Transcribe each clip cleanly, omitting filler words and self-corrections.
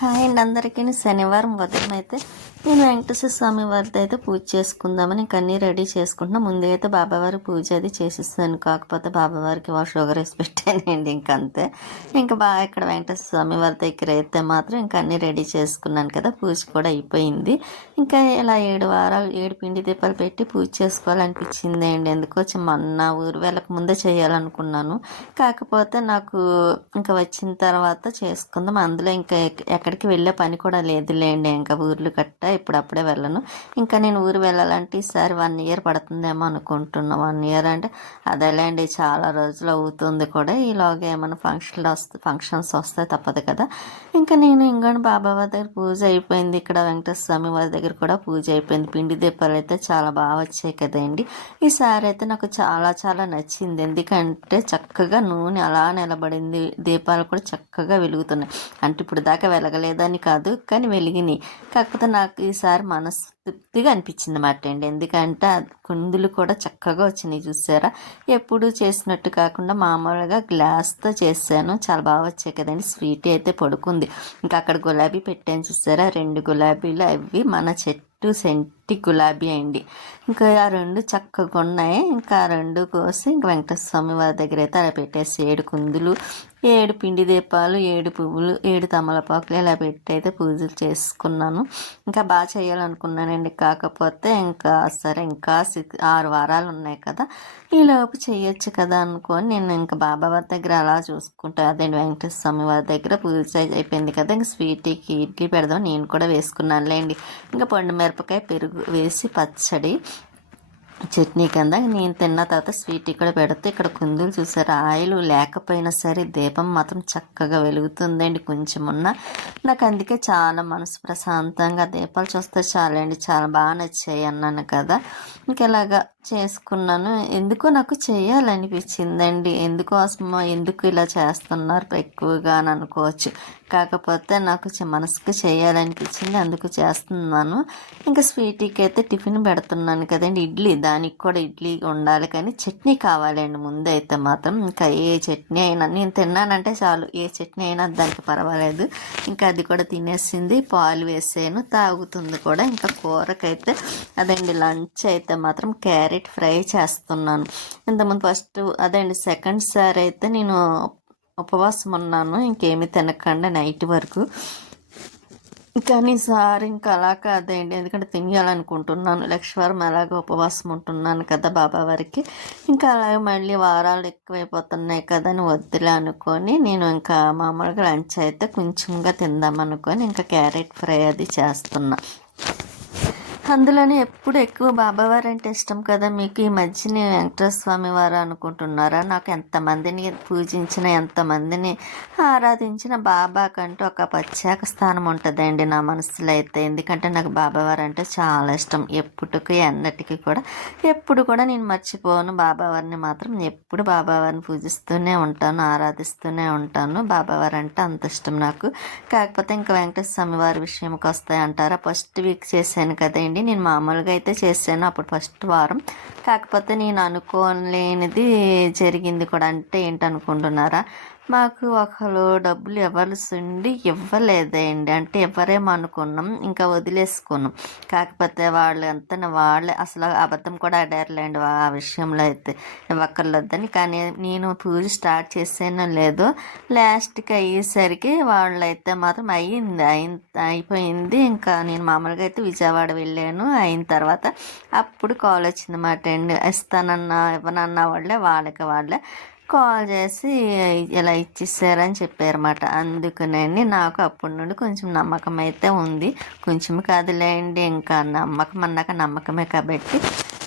Hi అండి అందరికీ. శనివారం ఉదయం అయితే నేను వెంకటేశ్వర స్వామి వారితో అయితే పూజ చేసుకుందామని ఇంక అన్నీ రెడీ చేసుకుంటున్నా. ముందుగా అయితే బాబావారి పూజ అది చేసిస్తాను. కాకపోతే బాబావారికి షుగర్ వేసి పెట్టానండి. ఇంకంతే. ఇంకా బాగా ఇక్కడ వెంకటేశ్వర స్వామి వారి దగ్గర అయితే మాత్రం ఇంకా అన్నీ రెడీ చేసుకున్నాను కదా, పూజ కూడా అయిపోయింది. ఇంకా ఇలా 7 వారాలు 7 పిండి దీపాలు పెట్టి పూజ చేసుకోవాలనిపించింది అండి. ఎందుకో మొన్న ఊరు వెళ్ళక ముందే చేయాలనుకున్నాను. కాకపోతే నాకు ఇంకా వచ్చిన తర్వాత చేసుకుందాం, అందులో ఇంకా ఎక్కడికి వెళ్ళే పని కూడా లేదులేండి. ఇంకా ఊర్లు కట్ట ఇప్పుడు అప్పుడే వెళ్ళను. ఇంకా నేను ఊరు వెళ్ళాలంటే ఈసారి 1 ఇయర్ పడుతుందేమో అనుకుంటున్నా. 1 ఇయర్ అంటే అదేలేండి, చాలా రోజులు అవుతుంది కూడా. ఈలోగా ఏమైనా ఫంక్షన్స్ వస్తాయి, తప్పదు కదా. ఇంకా నేను ఇంకోటి బాబా వారి దగ్గర పూజ అయిపోయింది. ఇక్కడ వెంకటేశ్వర స్వామి వారి దగ్గర కూడా పూజ అయిపోయింది. పిండి దీపాలు అయితే చాలా బాగా వచ్చాయి కదండి. ఈసారి అయితే నాకు చాలా చాలా నచ్చింది. ఎందుకంటే చక్కగా నూనె అలా నిలబడింది, దీపాలు కూడా చక్కగా వెలుగుతున్నాయి. అంటే ఇప్పుడు దాకా వెలగలేదని కాదు, కానీ వెలిగినాయి. కాకపోతే నాకు ఈసారి మనస్తృప్తిగా అనిపించింది అన్నమాట అండి. ఎందుకంటే కుందులు కూడా చక్కగా వచ్చినాయి, చూసారా. ఎప్పుడు చేసినట్టు కాకుండా మామూలుగా గ్లాస్తో చేశాను. చాలా బాగా వచ్చాయి కదండి. స్వీట్ అయితే పడుకుంది. ఇంకా అక్కడ గులాబీ పెట్టాను, చూసారా. 2 గులాబీలు, అవి మన చెట్టు సెంటి గులాబీ అండి. ఇంకా ఆ 2 చక్కగా ఉన్నాయి. ఇంకా ఆ 2 కోసి ఇంకా వెంకటేశ్వర స్వామి వారి దగ్గర అయితే అలా పెట్టేసి 7 కుందులు, 7 పిండి దీపాలు, 7 పువ్వులు, 7 తమలపాకులు ఇలా పెట్టి అయితే పూజలు చేసుకున్నాను. ఇంకా బాగా చేయాలనుకున్నానండి. కాకపోతే ఇంకా సరే, ఇంకా 6 వారాలు ఉన్నాయి కదా, ఈలోపు చేయొచ్చు కదా అనుకొని నేను ఇంకా బాబా వారి దగ్గర అలా చూసుకుంటా. అదే వెంకటేశ్వర స్వామి వారి దగ్గర పూజ అయిపోయింది కదా, ఇంకా స్వీట్కి ఇడ్లీ పెడదాం నేను కూడా వేసుకున్నానులేండి. ఇంకా పండు మిరపకాయ, పెరుగు వేసి పచ్చడి, చట్నీ కింద నేను తిన్న తర్వాత స్వీట్ ఇక్కడ పెడితే ఇక్కడ కుందులు చూసారు. ఆయిల్ లేకపోయినా సరే దీపం మాత్రం చక్కగా వెలుగుతుందండి. కొంచెం ఉన్న నాకు అందుకే చాలా మనసు ప్రశాంతంగా దీపాలు చూస్తే చాలండి. చాలా బాగా నచ్చాయి అన్నాను కదా, ఇంకెలాగా చేసుకున్నాను. ఎందుకో నాకు చేయాలనిపించిందండి. ఎందుకోసమో, ఎందుకు ఇలా చేస్తున్నారు ఎక్కువగా అని అనుకోవచ్చు. కాకపోతే నాకు మనసుకు చేయాలనిపించింది, అందుకు చేస్తున్నాను. ఇంకా స్వీట్కి అయితే టిఫిన్ పెడుతున్నాను కదండి, ఇడ్లీ. దానికి కూడా ఇడ్లీ ఉండాలి, కానీ చట్నీ కావాలండి ముందు అయితే మాత్రం. ఇంకా ఏ చట్నీ అయినా నేను తిన్నానంటే చాలు, ఏ చట్నీ అయినా దానికి పర్వాలేదు. ఇంకా అది కూడా తినేసింది, పాలు వేసాను, తాగుతుంది కూడా. ఇంకా కూరకైతే అదండి, లంచ్ అయితే మాత్రం క్యారెట్ ఫ్రై చేస్తున్నాను. ఇంతకుముందు ఫస్ట్ అదండి సెకండ్ సారి అయితే నేను ఉపవాసం ఉన్నాను, ఇంకేమీ తినకుండా నైట్ వరకు. కానీ సార్ ఇంకా అలా కాదండి, ఎందుకంటే తినేయాలనుకుంటున్నాను. లక్షవారం అలాగే ఉపవాసం ఉంటున్నాను కదా బాబావారికి. ఇంకా అలాగే మళ్ళీ వారాలు ఎక్కువైపోతున్నాయి కదా అని వద్దులే అనుకొని నేను ఇంకా మామూలుగా లంచ్ అయితే కొంచెంగా తిందామనుకొని ఇంకా క్యారెట్ ఫ్రై అది చేస్తున్నా. అందులోనే ఎప్పుడు ఎక్కువ బాబావారు అంటే ఇష్టం కదా మీకు. ఈ మధ్యని వెంకటేశ్వర స్వామి వారు అనుకుంటున్నారా? నాకు ఎంతమందిని పూజించిన, ఎంతమందిని ఆరాధించిన బాబాకంటూ ఒక ప్రత్యేక స్థానం ఉంటుందండి నా మనసులో అయితే. ఎందుకంటే నాకు బాబావారు అంటే చాలా ఇష్టం. ఎప్పటికీ ఎన్నటికీ కూడా ఎప్పుడు కూడా నేను మర్చిపోను బాబావారిని మాత్రం. ఎప్పుడు బాబావారిని పూజిస్తూనే ఉంటాను, ఆరాధిస్తూనే ఉంటాను. బాబావారు అంటే అంత ఇష్టం నాకు. కాకపోతే ఇంకా వెంకటేశ్వర స్వామి వారి విషయంకి వస్తాయంటారా, ఫస్ట్ వీక్ చేశాను కదండి నేను. మామూలుగా అయితే చేశాను అప్పుడు ఫస్ట్ వారం. కాకపోతే నేను అనుకోలేనిది జరిగింది కూడా. అంటే ఏంటనుకుంటున్నారా, మాకు ఒకరు డబ్బులు ఇవ్వాల్సిండి ఇవ్వలేదండి. అంటే ఇవ్వరేమో అనుకున్నాం, ఇంకా వదిలేసుకున్నాం. కాకపోతే వాళ్ళే అసలు అబద్ధం కూడా ఆడారులేండి ఆ విషయంలో అయితే, ఇవ్వక్కర్లేదని. కానీ నేను పూజ స్టార్ట్ చేసానో లేదో లాస్ట్కి అయ్యేసరికి వాళ్ళైతే మాత్రం అయిపోయింది. ఇంకా నేను మామూలుగా అయితే విజయవాడ వెళ్ళాను. అయిన తర్వాత అప్పుడు కాల్ వచ్చిందన్నమాట అండి. ఇస్తానన్నా ఇవ్వనన్నా వాళ్ళే కాల్ చేసి ఇలా ఇచ్చేసారని చెప్పారన్నమాట. అందుకనండి నాకు అప్పటి నుండి కొంచెం నమ్మకం అయితే ఉంది. కొంచెం కాదులేండి, ఇంకా నమ్మకం అన్నాక నమ్మకమే కాబట్టి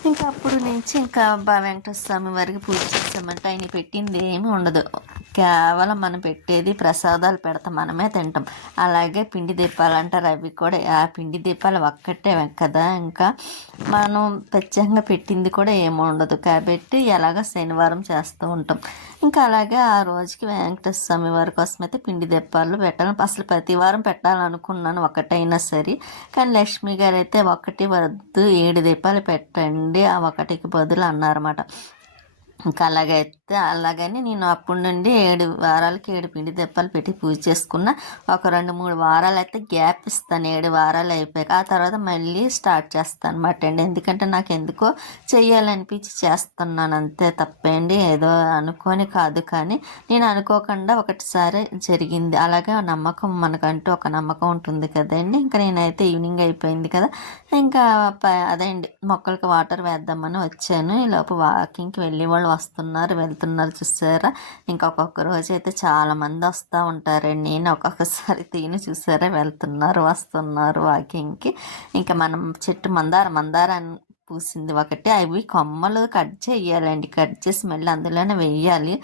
ఇంకా అప్పుడు నుంచి ఇంకా వెంకటేశ్వర స్వామి వారికి పూజ చేస్తామంటే ఆయన పెట్టింది ఏమీ ఉండదు. కేవలం మనం పెట్టేది ప్రసాదాలు పెడతాం, మనమే తింటాం. అలాగే పిండి దీపాలు అంటారు, అవి కూడా ఆ పిండి దీపాలు ఒక్కటే కదా. ఇంకా మనం ప్రత్యేకంగా పెట్టింది కూడా ఏమి ఉండదు కాబట్టి ఎలాగ శనివారం చేస్తూ ఉంటాం. ఇంకా అలాగే ఆ రోజుకి వెంకటేశ్వర స్వామి వారి కోసం అయితే పిండి దీపాలు పెట్టాలని అసలు ప్రతి వారం పెట్టాలనుకున్నాను, ఒకటైనా సరే. కానీ లక్ష్మి గారు అయితే ఒకటి వద్దు 7 దీపాలు పెట్టండి, ఆ ఒకటికి బదులు అన్నారన్నమాట. ఇంకా అలాగైతే అలాగని నేను అప్పటి నుండి 7 వారాలకి 7 పిండి దెప్పలు పెట్టి పూజ చేసుకున్న. ఒక 2-3 వారాలు అయితే గ్యాప్ ఇస్తాను, 7 వారాలు అయిపోయాక. ఆ తర్వాత మళ్ళీ స్టార్ట్ చేస్తాను అనమాట అండి. ఎందుకంటే నాకు ఎందుకో చెయ్యాలనిపించి చేస్తున్నాను, అంతే తప్పండి. ఏదో అనుకోని కాదు, కానీ నేను అనుకోకుండా ఒకటిసారి జరిగింది. అలాగే నమ్మకం, మనకంటూ ఒక నమ్మకం ఉంటుంది కదండి. ఇంకా నేనైతే ఈవినింగ్ అయిపోయింది కదా, ఇంకా అదేండి మొక్కలకి వాటర్ వేద్దామని వచ్చాను. ఈలోపు వాకింగ్కి వెళ్ళే వాళ్ళు వస్తున్నారు, వెళ్తున్నారు, చూసారా. ఇంకా ఒక్కొక్క రోజు అయితే చాలామంది వస్తూ ఉంటారండి. నేను ఒక్కొక్కసారి చూసారా, వెళ్తున్నారు, వస్తున్నారు వాకింగ్కి. ఇంకా మనం చెట్టు మందార పూసింది ఒకటి, అవి కొమ్మలు కట్ చేయాలండి. కట్ చేసి మళ్ళీ అందులోనే వెయ్యాలి,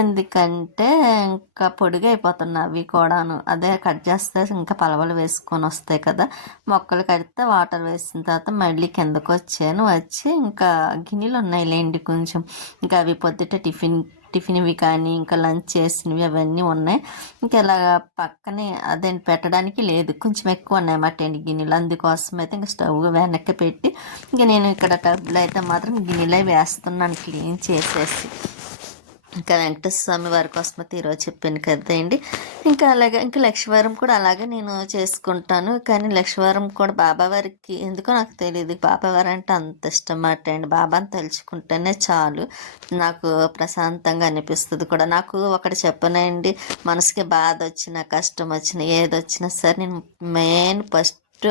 ఎందుకంటే ఇంకా పొడిగా అయిపోతున్నాయి అవి కూడాను. అదే కట్ చేస్తే ఇంకా పలవలు వేసుకొని వస్తాయి కదా. మొక్కలు కడితే వాటర్ వేసిన తర్వాత మళ్ళీ కిందకు వచ్చి ఇంకా గిన్నెలు ఉన్నాయిలేండి కొంచెం. ఇంకా అవి పొద్దుట టిఫిన్వి కానీ ఇంకా లంచ్ చేసినవి అవన్నీ ఉన్నాయి. ఇంకా ఇలా పక్కనే అదే పెట్టడానికి లేదు, కొంచెం ఎక్కువ ఉన్నాయన్నమాట అండి గిన్నెలు. అందుకోసం అయితే ఇంకా స్టవ్ వెనక్కి పెట్టి ఇంకా నేను ఇక్కడ టబ్లో అయితే మాత్రం గిన్నెలు వేస్తున్నాను క్లీన్ చేసేసి. ఇంకా వెంకటేశ్వర స్వామి వారి కోసం అయితే ఈరోజు చెప్పాను కదండి. ఇంకా అలాగే ఇంకా లక్షవారం కూడా అలాగే నేను చేసుకుంటాను. కానీ లక్షవారం కూడా బాబావారికి ఎందుకో నాకు తెలియదు, బాబావారు అంటే అంత ఇష్టం మాట అండి. బాబాని తలుచుకుంటేనే చాలు నాకు ప్రశాంతంగా అనిపిస్తుంది కూడా. నాకు ఒకటి చెప్పనండి, మనసుకి బాధ వచ్చినా కష్టం వచ్చినా ఏదొచ్చినా సరే నేను మెయిన్ ఫస్ట్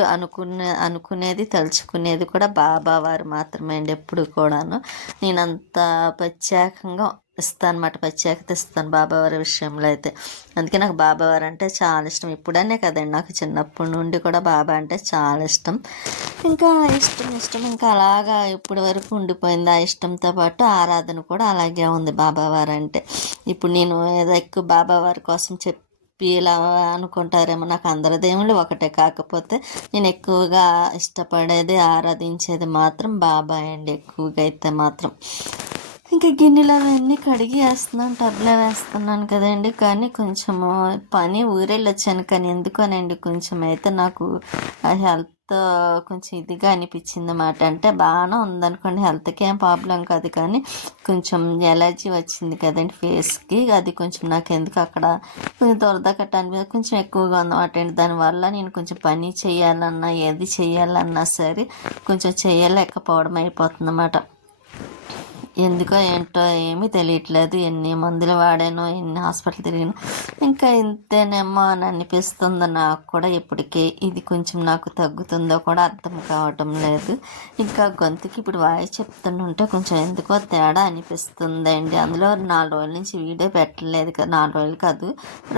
అనుకునేది తలుచుకునేది కూడా బాబావారు మాత్రమే అండి. ఎప్పుడు కూడాను నేను అంత ప్రత్యేకంగా ఇస్తాను అన్నమాట, ప్రత్యేకత ఇస్తాను బాబావారి విషయంలో అయితే. అందుకే నాకు బాబావారు అంటే చాలా ఇష్టం. ఇప్పుడనే కదండి, నాకు చిన్నప్పటి నుండి కూడా బాబా అంటే చాలా ఇష్టం. ఇంకా ఇష్టం ఇంకా అలాగా ఇప్పటి వరకు ఉండిపోయింది. ఆ ఇష్టంతో పాటు ఆరాధన కూడా అలాగే ఉంది బాబావారు అంటే. ఇప్పుడు నేను ఏదో ఎక్కువ బాబావారి కోసం ఇలా అనుకుంటారేమో, నాకు అందరి దేవుళ్ళు ఒకటే, కాకపోతే నేను ఎక్కువగా ఇష్టపడేది ఆరాధించేది మాత్రం బాబాయ్ అండి. ఎక్కువగా అయితే మాత్రం ఇంకా గిన్నెలు అవన్నీ కడిగి వేస్తున్నాను, టబ్లో వేస్తున్నాను కదండి. కానీ కొంచెము పని ఊరెళ్ళి వచ్చాను, కానీ ఎందుకోనండి కొంచెం అయితే నాకు హెల్త్ కొంచెం ఇదిగా అనిపించింది అన్నమాట. అంటే బాగానే ఉందనుకోండి, హెల్త్కి ఏం ప్రాబ్లం కాదు, కానీ కొంచెం ఎలర్జీ వచ్చింది కదండి ఫేస్కి. అది కొంచెం నాకు ఎందుకు అక్కడ కొంచెం దురద కట్ట కొంచెం ఎక్కువగా ఉందన్నమాట అండి. దానివల్ల నేను కొంచెం పని చేయాలన్నా ఏది చేయాలన్నా సరే కొంచెం చేయలేకపోవడం అయిపోతుంది అన్నమాట. ఎందుకో ఏంటో ఏమీ తెలియట్లేదు. ఎన్ని మందులు వాడానో, ఎన్ని హాస్పిటల్ తిరిగినా ఇంకా ఇంతేనేమో అని అనిపిస్తుంది నాకు కూడా. ఇప్పటికే ఇది కొంచెం నాకు తగ్గుతుందో కూడా అర్థం కావటం లేదు. ఇంకా గొంతుకి ఇప్పుడు వాయిస్ చెప్తుంటే కొంచెం ఎందుకో తేడా అనిపిస్తుందండి. అందులో 4 రోజుల నుంచి వీడియో పెట్టలేదు కదా, 4 రోజులు కాదు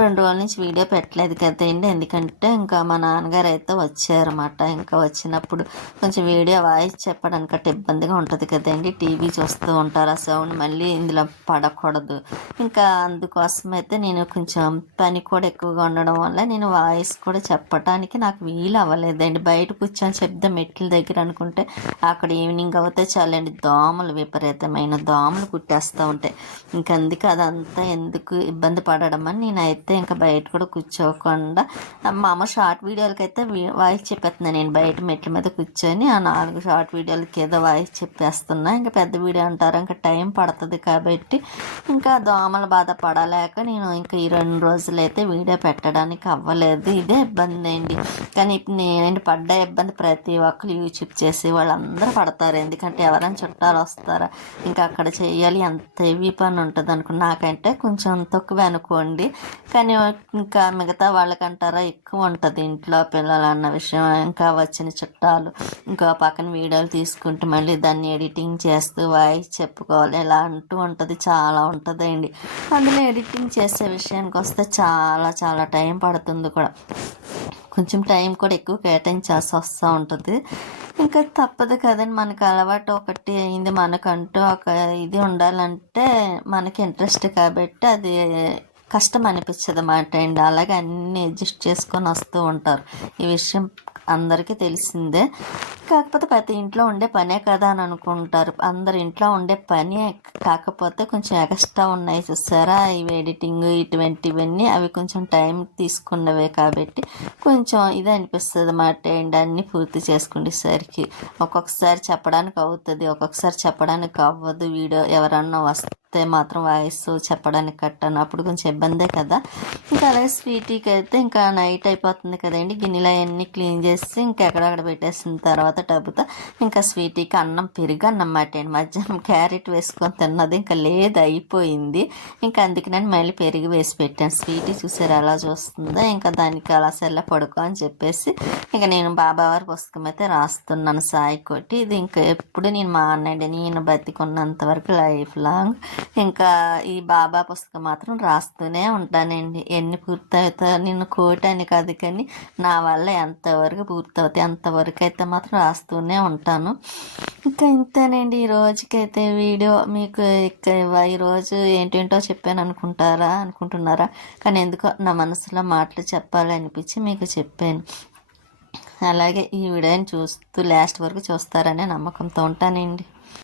2 రోజుల నుంచి వీడియో పెట్టలేదు కదండి. ఎందుకంటే ఇంకా మా నాన్నగారు అయితే వచ్చారన్నమాట. ఇంకా వచ్చినప్పుడు కొంచెం వీడియో వాయిస్ చెప్పడానికి అట్లా ఇబ్బందిగా ఉంటుంది కదండి. టీవీ చూస్తూ ఉంటారు, ఆ సౌండ్ మళ్ళీ ఇందులో పడకూడదు. ఇంకా అందుకోసం అయితే నేను కొంచెం పని కూడా ఎక్కువగా ఉండడం వల్ల నేను వాయిస్ కూడా చెప్పడానికి నాకు వీలు అవ్వలేదండి. బయట కూర్చొని చెప్దాం మెట్ల దగ్గర అనుకుంటే అక్కడ ఈవినింగ్ అవుతే చాలండి, దోమలు విపరీతమైన దోమలు కుట్టేస్తూ ఉంటాయి. ఇంకా అందుకే అదంతా ఎందుకు ఇబ్బంది పడడం అని నేనైతే ఇంకా బయట కూడా కూర్చోకుండా మా అమ్మ షార్ట్ వీడియోలకి అయితే వాయిస్ చెప్పేస్తున్నాను. నేను బయట మెట్ల మీద కూర్చొని ఆ 4 షార్ట్ వీడియోలకి ఏదో వాయిస్ చెప్పేస్తున్నా. ఇంకా పెద్ద వీడియో అంటారు, ఇంకా టైం పడుతుంది కాబట్టి ఇంకా దోమల బాధ పడలేక నేను ఇంకా ఈ 2 రోజులైతే వీడియో పెట్టడానికి అవ్వలేదు. ఇదే ఇబ్బంది అండి. కానీ ఇప్పుడు నేను పడ్డ ఇబ్బంది ప్రతి ఒక్కరు యూట్యూబ్ చేసి వాళ్ళందరూ పడతారు. ఎందుకంటే ఎవరైనా చుట్టాలు వస్తారా, ఇంకా అక్కడ చేయాలి, అంత హెవీ పని ఉంటుంది అనుకుని. నాకంటే కొంచెం తక్కువ అనుకోండి, కానీ ఇంకా మిగతా వాళ్ళకంటారా ఎక్కువ ఉంటుంది ఇంట్లో పిల్లలు అన్న విషయం. ఇంకా వచ్చిన చుట్టాలు ఇంకా పక్కన వీడియోలు తీసుకుంటూ మళ్ళీ దాన్ని ఎడిటింగ్ చేస్తూ వాయిస్ చెప్పుకోవాలి, ఇలా అంటూ ఉంటుంది, చాలా ఉంటుందండి. అందులో ఎడిటింగ్ చేసే విషయానికి వస్తే చాలా చాలా టైం పడుతుంది కూడా. కొంచెం టైం కూడా ఎక్కువ కేటాయించాల్సి వస్తూ ఉంటుంది. ఇంకా తప్పదు కదండి, మనకు అలవాటు ఒకటి అయింది, మనకంటూ ఒక ఇది ఉండాలంటే మనకి ఇంట్రెస్ట్ కాబట్టి అది కష్టం అనిపించదు అన్నమాట అండి. అలాగే అన్నీ అడ్జస్ట్ చేసుకొని వస్తూ ఉంటారు. ఈ విషయం అందరికీ తెలిసిందే. కాకపోతే ప్రతి ఇంట్లో ఉండే పనే కదా అని అనుకుంటారు. అందరు ఇంట్లో ఉండే పనే, కాకపోతే కొంచెం ఎక్స్ట్రా ఉన్నాయి చూసారా, ఇవి ఎడిటింగ్ ఇటువంటివన్నీ అవి కొంచెం టైం తీసుకున్నవే కాబట్టి కొంచెం ఇది అనిపిస్తుంది అన్నమాట. అండ్ అన్నీ పూర్తి చేసుకునేసరికి ఒక్కొక్కసారి చెప్పడానికి అవుతుంది, ఒక్కొక్కసారి చెప్పడానికి అవ్వదు. వీడియో ఎవరన్నా వస్తే మాత్రం వాయిస్ చెప్పడానికి కట్టాను, అప్పుడు కొంచెం ఇబ్బందే కదా. ఇంకా అలాగే స్వీటీకి అయితే ఇంకా నైట్ అయిపోతుంది కదండి, గిన్నెలు అవన్నీ క్లీన్ చేసి ఇంకా ఎక్కడక్కడ పెట్టేసిన తర్వాత టబ్బుతో ఇంకా స్వీటీకి అన్నం పెరుగు అన్నమాట అండి. మధ్యాహ్నం క్యారెట్ వేసుకొని తిన్నది ఇంకా లేదు, అయిపోయింది. ఇంకా అందుకే నేను మళ్ళీ పెరుగు వేసి పెట్టాను. స్వీటీ చూసారు ఎలా చూస్తుందో, ఇంకా దానికి అలా సెల్ల పడుకో అని చెప్పేసి ఇంకా నేను బాబావారి పుస్తకం అయితే రాస్తున్నాను సాయి కొట్టి. ఇది ఇంకా ఎప్పుడు నేను మానండి, నేను బతికున్నంత వరకు లైఫ్ లాంగ్ ఇంకా ఈ బాబా పుస్తకం మాత్రం రాస్తూనే ఉంటానండి. ఎన్ని పూర్తవుతాయో నేను కోటాని కాదు కానీ నా వల్ల ఎంతవరకు పూర్తవుతాయి అంతవరకు అయితే మాత్రం రాస్తూనే ఉంటాను. ఇంకా ఇంతేనండి ఈ రోజుకైతే వీడియో. మీకు ఈరోజు ఏంటేంటో చెప్పాను అనుకుంటున్నారా, కానీ ఎందుకో నా మనసులో మాటలు చెప్పాలనిపించి మీకు చెప్పాను. అలాగే ఈ వీడియోని చూస్తూ లాస్ట్ వరకు చూస్తారనే నమ్మకంతో ఉంటానండి.